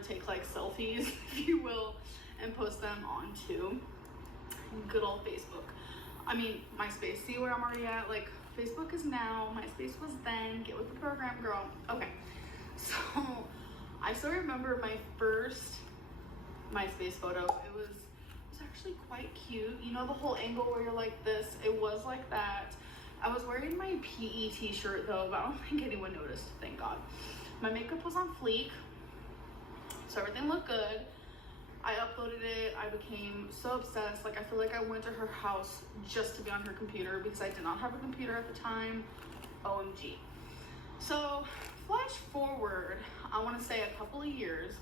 to take like selfies, if you will, and post them onto good old Facebook. I mean, MySpace. See where I'm already at? Like, Facebook is now, MySpace was then. Get with the program, girl. Okay. So, I still remember my first MySpace photo. It was actually quite cute. You know the whole angle where you're like this? It was like that. I was wearing my PE t-shirt though, but I don't think anyone noticed, thank God. My makeup was on fleek, so everything looked good. I uploaded it. I became so obsessed. Like, I feel like I went to her house just to be on her computer because I did not have a computer at the time. OMG. So, flash forward, I want to say a couple of years,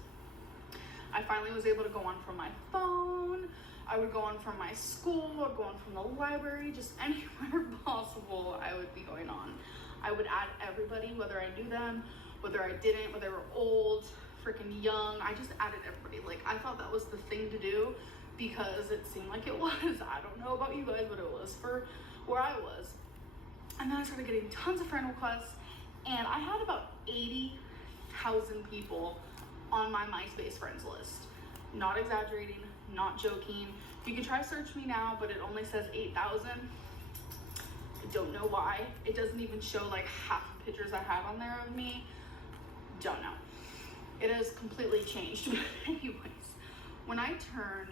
I finally was able to go on from my phone. I would go on from my school, or go on from the library, just anywhere possible I would be going on. I would add everybody, whether I knew them, whether I didn't, whether they were old, freaking young. I just added everybody. Like, I thought that was the thing to do because it seemed like it was. I don't know about you guys, but it was for where I was. And then I started getting tons of friend requests, and I had about 80,000 people on my MySpace friends list. Not exaggerating, not joking. You can try to search me now, but it only says 8,000. I don't know why. It doesn't even show like half the pictures I have on there of me. Don't know. It has completely changed. But anyways, when I turned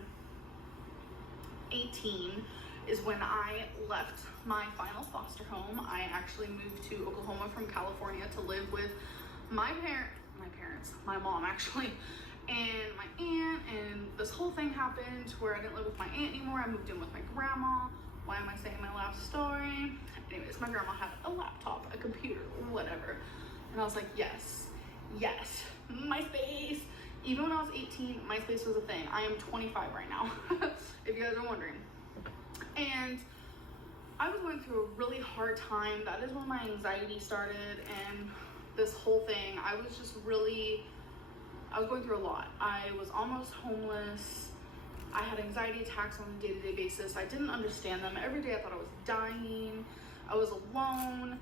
18 is when I left my final foster home. I actually moved to Oklahoma from California to live with my parents, my mom actually, and my aunt, and this whole thing happened where I didn't live with my aunt anymore. I moved in with my grandma. Why am I saying my last story? Anyways, my grandma had a laptop, a computer, whatever. And I was like, yes, MySpace. Even when I was 18, MySpace was a thing. I am 25 right now, if you guys are wondering. And I was going through a really hard time. That is when my anxiety started, and this whole thing, I was going through a lot. I was almost homeless. I had anxiety attacks on a day-to-day basis. I didn't understand them. Every day I thought I was dying. I was alone.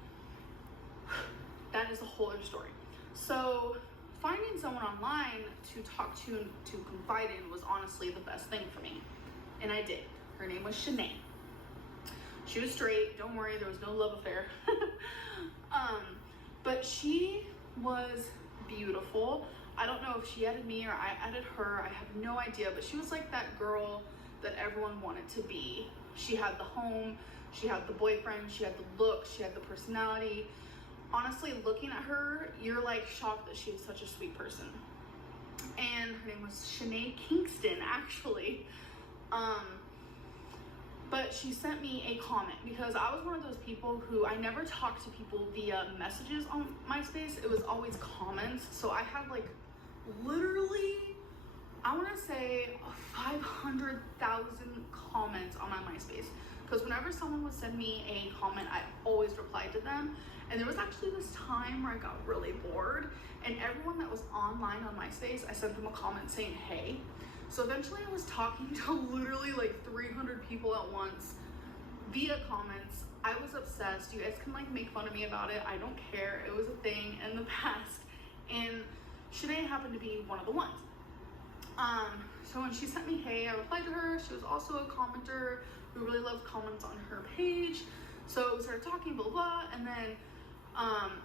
That is a whole other story. So finding someone online to talk to, to confide in, was honestly the best thing for me. And I did. Her name was Shanae. She was straight, don't worry, there was no love affair. But she was beautiful. I don't know if she added me or I added her, I have no idea, but she was like that girl that everyone wanted to be. She had the home, she had the boyfriend, she had the look, she had the personality. Honestly, looking at her, you're like shocked that she is such a sweet person. And her name was Shanae Kingston, actually. But she sent me a comment because I was one of those people who, I never talked to people via messages on MySpace. It was always comments. So I had like literally, I want to say 500,000 comments on my MySpace. Because whenever someone would send me a comment, I always replied to them. And there was actually this time where I got really bored, and everyone that was online on MySpace, I sent them a comment saying, hey. So eventually I was talking to literally like 300 people at once via comments. I was obsessed. You guys can like make fun of me about it. I don't care. It was a thing in the past. And Shanae happened to be one of the ones. So when she sent me hey, I replied to her. She was also a commenter who really loved comments on her page. So we started talking, blah, blah, and then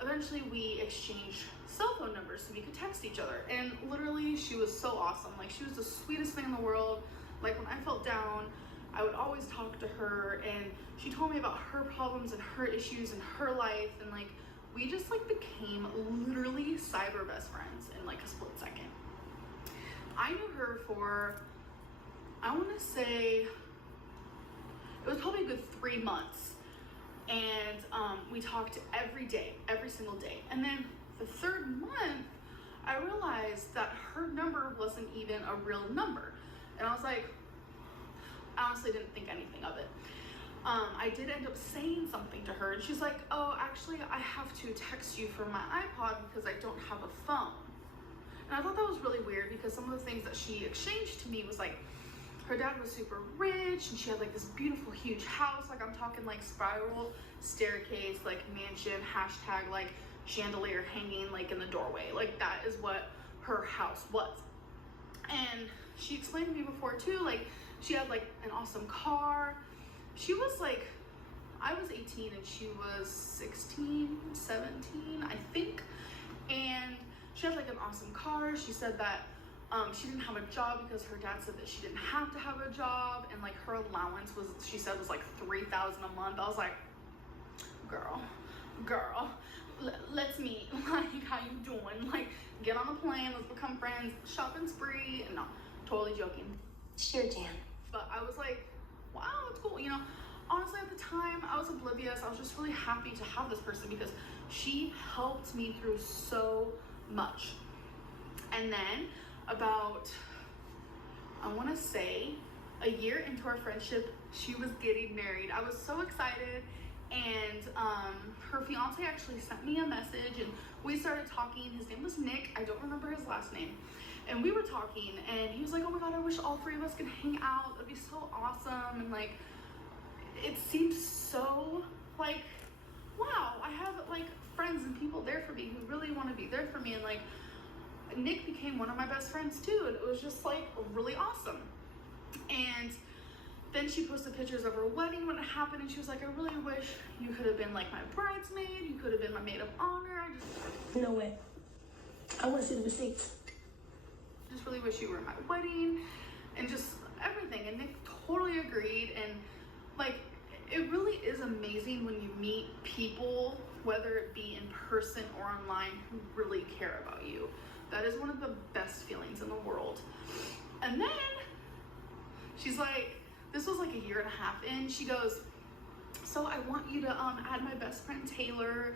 eventually we exchanged cell phone numbers so we could text each other. And literally she was so awesome. Like, she was the sweetest thing in the world. Like, when I felt down, I would always talk to her, and she told me about her problems and her issues and her life, and like we just like became literally cyber best friends in like a split second. I knew her for, I want to say, it was probably a good 3 months. And we talked every day, every single day. And then the third month, I realized that her number wasn't even a real number. And I was like, I honestly didn't think anything of it. I did end up saying something to her, and she's like, oh, actually, I have to text you from my iPod because I don't have a phone. And I thought that was really weird because some of the things that she exchanged to me was like, her dad was super rich, and she had like this beautiful huge house. Like, I'm talking like spiral staircase, like mansion, hashtag like chandelier hanging like in the doorway. Like, that is what her house was. And she explained to me before too, like she had like an awesome car. She was like, I was 18 and she was 16, 17, I think. And she had like an awesome car. She said that she didn't have a job because her dad said that she didn't have to have a job, and like her allowance was, she said, was like $3,000 a month. I was like, girl, let's meet. Like, how you doing? Like, get on a plane, let's become friends, shopping spree. And no, totally joking. Sure, Jan. But I was like, wow, it's cool. You know, honestly, at the time, I was oblivious. I was just really happy to have this person because she helped me through so much. And then about, I want to say, a year into our friendship, she was getting married. I was so excited, and her fiance actually sent me a message, and we started talking. His name was Nick. I don't remember his last name. And we were talking, and he was like, oh my God, I wish all three of us could hang out. It'd be so awesome. And like, it seemed so like, wow, I have like friends and people there for me who really want to be there for me. And like, Nick became one of my best friends too, and it was just like really awesome. And then she posted pictures of her wedding when it happened, and she was like, I really wish you could have been like my bridesmaid, you could have been my maid of honor. No way. I want to see the receipts. Just really wish you were at my wedding, and just everything. And Nick totally agreed. And like, it really is amazing when you meet people, whether it be in person or online, who really care about you. That is one of the best feelings in the world. And then she's like, this was like a year and a half in, she goes, so I want you to add my best friend Taylor.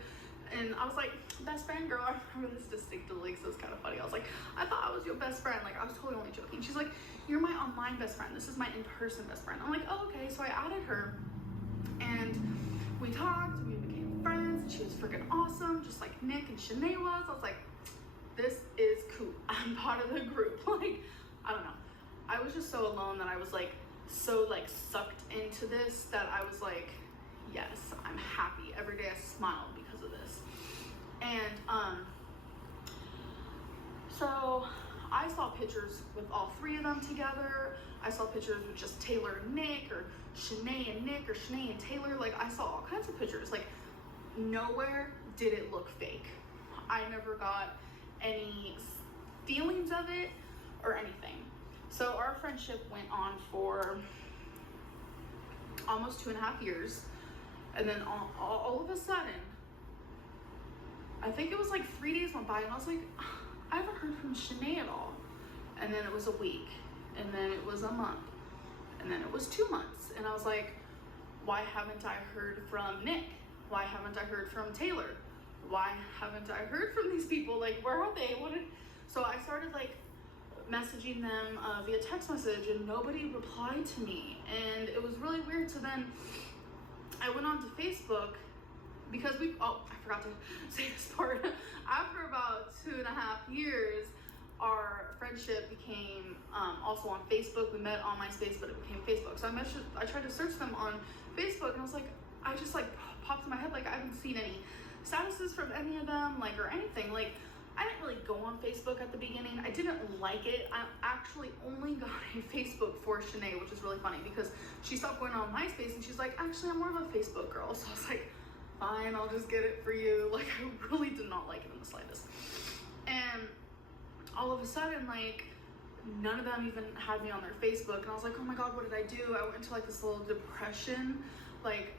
And I was like, best friend, girl? I remember this distinctly, so it's kind of funny. I was like, I thought I was your best friend. Like, I was totally only joking. She's like, you're my online best friend. This is my in-person best friend. I'm like, oh, okay. So I added her, and we talked, we became friends, and she was freaking awesome, just like Nick and Shanae was. I was like, this is cool. I'm part of the group. Like, I don't know. I was just so alone that I was like, so like sucked into this that I was like, yes, I'm happy. Every day I smiled because of this. And so I saw pictures with all three of them together. I saw pictures with just Taylor and Nick, or Shanae and Nick, or Shanae and Taylor. Like, I saw all kinds of pictures. Like, nowhere did it look fake. I never got any feelings of it or anything. So our friendship went on for almost 2.5 years. And then all of a sudden, I think it was like 3 days went by, and I was like, I haven't heard from Shanae at all. And then it was a week, and then it was a month, and then it was 2 months. And I was like, why haven't I heard from Nick? Why haven't I heard from Taylor? Why haven't I heard from these people? Like, where are they? So I started like messaging them via text message, and nobody replied to me. And it was really weird. So then I went on to Facebook, because I forgot to say this part. After about 2.5 years, our friendship became also on Facebook. We met on MySpace, but it became Facebook. So I tried to search them on Facebook, and I was like, I just like popped in my head, like, I haven't seen any statuses from any of them, like, or anything. Like, I didn't really go on Facebook at the beginning. I didn't like it. I actually only got a Facebook for Shanae, which is really funny because she stopped going on MySpace, and she's like, actually, I'm more of a Facebook girl. So I was like, fine, I'll just get it for you. Like, I really did not like it in the slightest. And all of a sudden, like, none of them even had me on their Facebook. And I was like, oh my God, what did I do? I went into like this little depression. Like,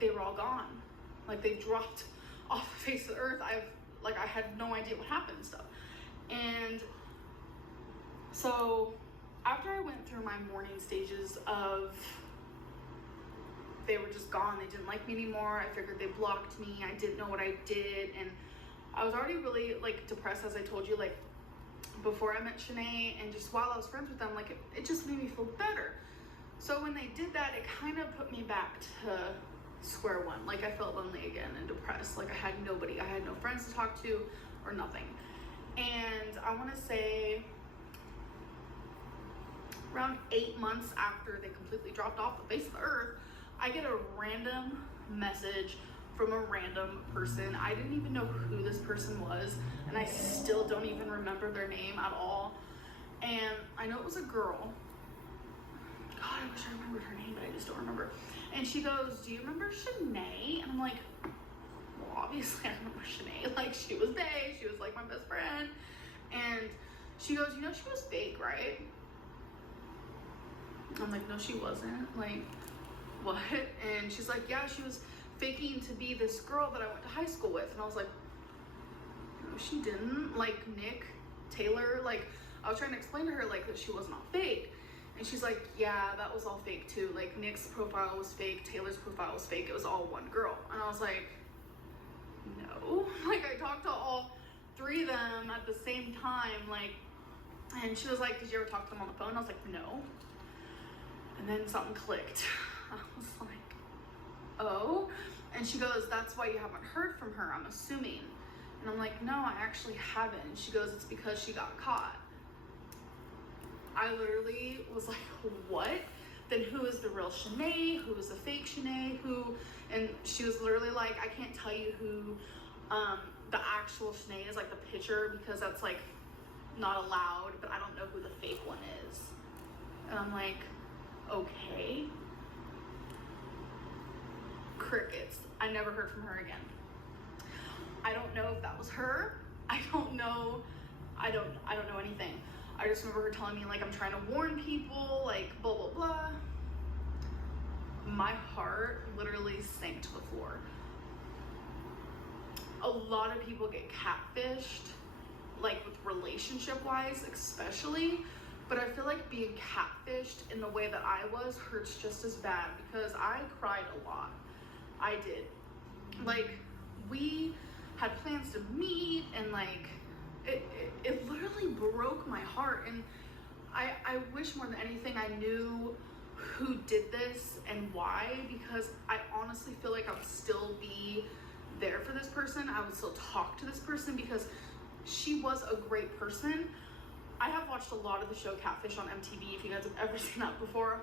they were all gone. Like, they dropped off the face of the earth. I had no idea what happened and stuff. And so after I went through my mourning stages of, they were just gone, they didn't like me anymore, I figured they blocked me, I didn't know what I did, and I was already really like depressed, as I told you, like before I met Shanae, and just while I was friends with them, like it just made me feel better. So when they did that, it kind of put me back to square one. Like, I felt lonely again and depressed. Like, I had nobody, I had no friends to talk to or nothing. And I want to say around 8 months after they completely dropped off the face of the earth, I get a random message from a random person. I didn't even know who this person was, and I still don't even remember their name at all. And I know it was a girl. God, I wish I remembered her name, but I just don't remember. And she goes, "Do you remember Shanae?" And I'm like, well, obviously I remember Shanae. Like, she was bae, she was like my best friend. And she goes, "You know she was fake, right?" I'm like, "No, she wasn't." Like, what? And she's like, "Yeah, she was faking to be this girl that I went to high school with." And I was like, "No, she didn't." Like, Nick, Taylor, like, I was trying to explain to her, like, that she was not fake. And she's like, "Yeah, that was all fake too. Like, Nick's profile was fake, Taylor's profile was fake. It was all one girl." And I was like, no. Like, I talked to all three of them at the same time, like, and she was like, "Did you ever talk to them on the phone?" I was like, "No." And then something clicked. I was like, "Oh." And she goes, "That's why you haven't heard from her, I'm assuming." And I'm like, "No, I actually haven't." And she goes, "It's because she got caught." I literally was like, what? Then who is the real Shanae? Who is the fake Shanae? Who? And she was literally like, "I can't tell you who the actual Shanae is, like the picture, because that's like not allowed, but I don't know who the fake one is." And I'm like, okay. Crickets. I never heard from her again. I don't know if that was her. I don't know. I don't know anything. I just remember her telling me, like, "I'm trying to warn people, like, blah, blah, blah." My heart literally sank to the floor. A lot of people get catfished, like, with relationship-wise, especially. But I feel like being catfished in the way that I was hurts just as bad, because I cried a lot. I did. Like, we had plans to meet, and like, it literally broke my heart. And I wish more than anything I knew who did this and why, because I honestly feel like I would still be there for this person. I would still talk to this person because she was a great person. I have watched a lot of the show Catfish on MTV, if you guys have ever seen that before.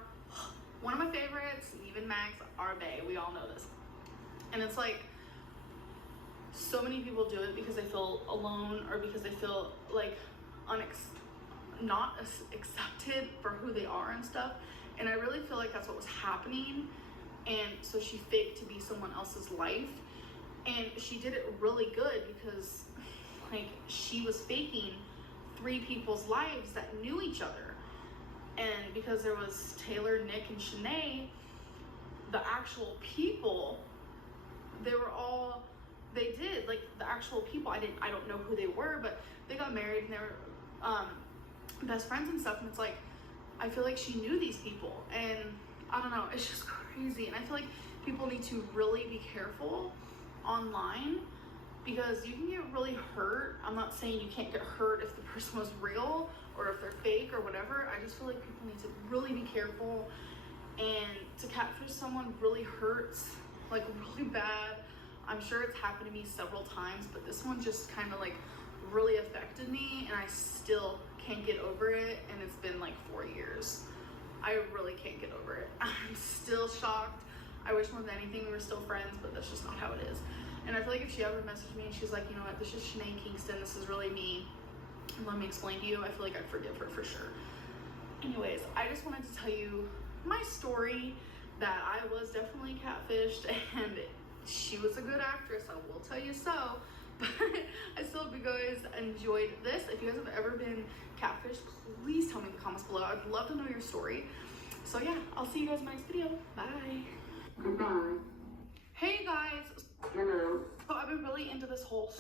One of my favorites, even Max, are bae. We all know this. And it's like, so many people do it because they feel alone, or because they feel like not accepted for who they are and stuff. And I really feel like that's what was happening. And so she faked to be someone else's life, and she did it really good, because like, she was faking 3 people's lives that knew each other. And because there was Taylor, Nick, and Shanae, the actual people, they did, like, the actual people, I don't know who they were, but they got married and they were best friends and stuff. And it's like, I feel like she knew these people, and I don't know, it's just crazy. And I feel like people need to really be careful online, because you can get really hurt. I'm not saying you can't get hurt if the person was real or if they're fake or whatever. I just feel like people need to really be careful, and to catfish someone really hurts, like, really bad. I'm sure it's happened to me several times, but this one just kind of like really affected me, and I still can't get over it. And it's been like 4 years. I really can't get over it. I'm still shocked. I wish more than anything we were still friends, but that's just not how it is. And I feel like if she ever messaged me and she's like, "You know what, this is Shanae Kingston, this is really me, let me explain to you," I feel like I'd forgive her for sure. Anyways, I just wanted to tell you my story, that I was definitely catfished, and she was a good actress, I will tell you so. But I still hope you guys enjoyed this. If you guys have ever been catfished, please tell me in the comments below. I'd love to know your story. So yeah, I'll see you guys in my next video. Bye. Goodbye. Hey guys. Hello. So I've been really into this whole